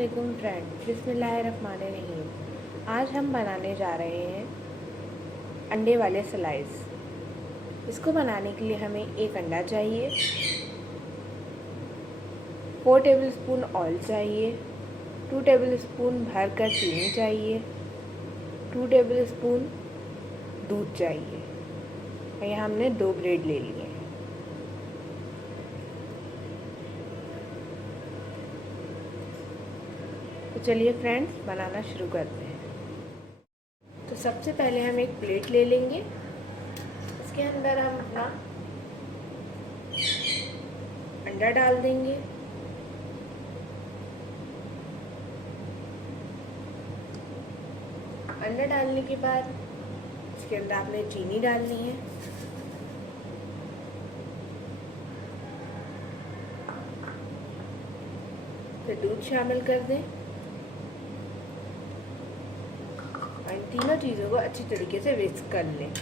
अस्सलामुअलैकुम फ्रेंड, बिस्मिल्लाहिर्रहमानिर्रहीम। आज हम बनाने जा रहे हैं अंडे वाले स्लाइस। इसको बनाने के लिए हमें एक अंडा चाहिए, 4 टेबलस्पून ऑयल चाहिए, 2 टेबलस्पून भरकर चीनी चाहिए, 2 टेबलस्पून दूध चाहिए। और यहाँ हमने 2 ब्रेड ले लिए हैं। तो चलिए फ्रेंड्स, बनाना शुरू करते हैं। तो सबसे पहले हम एक प्लेट ले लेंगे। इसके अंदर हम अपना अंडा डाल देंगे। अंडा डालने के बाद इसके अंदर आपने चीनी डालनी है। फिर दूध शामिल कर दें और इन तीनों चीज़ों को अच्छी तरीके से विस्क कर लें।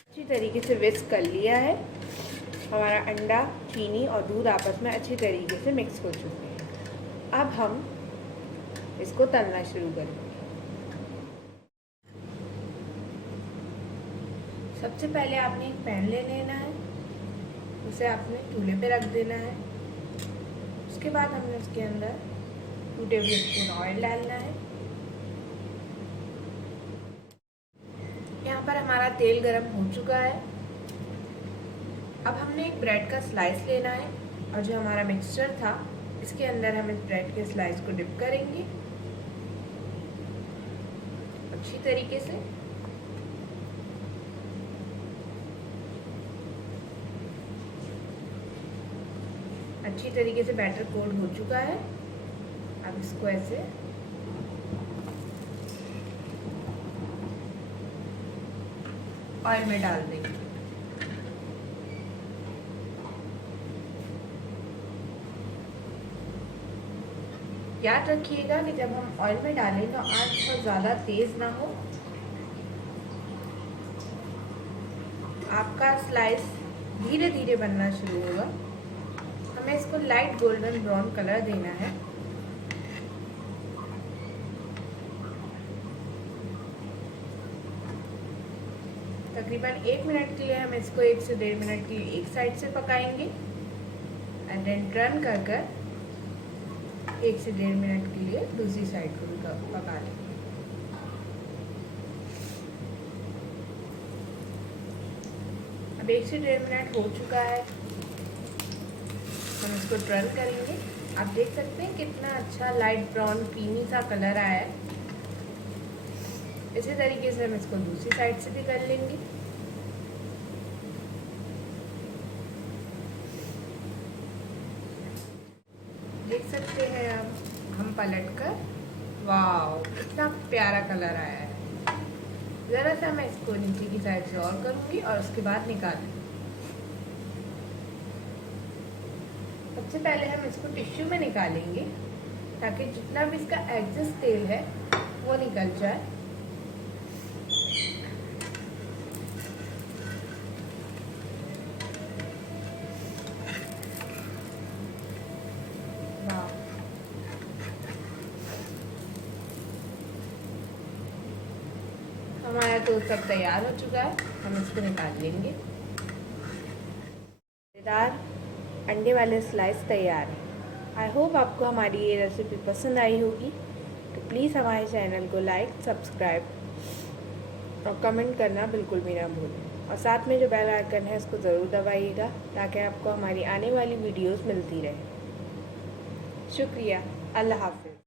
अच्छी तरीके से विस्क कर लिया है। हमारा अंडा, चीनी और दूध आपस में अच्छी तरीके से मिक्स हो चुके हैं। अब हम इसको तलना शुरू करेंगे। सबसे पहले आपने एक पैन ले लेना है, उसे आपने चूल्हे पे रख देना है। उसके बाद हमने उसके अंदर 2 टेबलस्पून ऑयल डालना है। यहाँ पर हमारा तेल गरम हो चुका है। अब हमने एक ब्रेड का स्लाइस लेना है और जो हमारा मिक्सचर था इसके अंदर हम इस ब्रेड के स्लाइस को डिप करेंगे अच्छी तरीके से। अच्छी तरीके से बैटर कोट हो चुका है। अब इसको ऐसे ऑयल में डाल देंगे। याद रखिएगा कि जब हम ऑयल में डालें तो आंच बहुत ज़्यादा तेज़ ना हो। आपका स्लाइस धीरे धीरे बनना शुरू होगा। हमें इसको लाइट गोल्डन ब्राउन कलर देना है। तकरीबन 1 मिनट के लिए हम इसको 1 से 1.5 मिनट के लिए एक साइड से पकाएंगे एंड देन टर्न कर 1 से 1.5 मिनट के लिए दूसरी साइड को भी पका लेंगे। अब 1 से 1.5 मिनट हो चुका है। हम इसको टर्न करेंगे। आप देख सकते हैं कितना अच्छा लाइट ब्राउन क्रीमी सा कलर आया है। इसी तरीके से हम इसको दूसरी साइड से भी कर लेंगे। देख सकते हैं अब हम पलटकर, वाव कितना प्यारा कलर आया है। ज़रा सा मैं इसको नीचे की साइड से और करूँगी और उसके बाद निकालूंगी। सबसे पहले हम इसको टिश्यू में निकालेंगे ताकि जितना भी इसका एक्सेस तेल है वो निकल जाए। हमारा तो सब तैयार हो चुका है। हम इसको निकाल लेंगे। मज़ेदार अंडे वाले स्लाइस तैयार है। आई होप आपको हमारी ये रेसिपी पसंद आई होगी। तो प्लीज़ हमारे चैनल को लाइक, सब्सक्राइब और कमेंट करना बिल्कुल भी ना भूलें। और साथ में जो बेल आइकन है उसको ज़रूर दबाइएगा ताकि आपको हमारी आने वाली वीडियोस मिलती रहे। शुक्रिया। अल्लाह हाफ़िज़।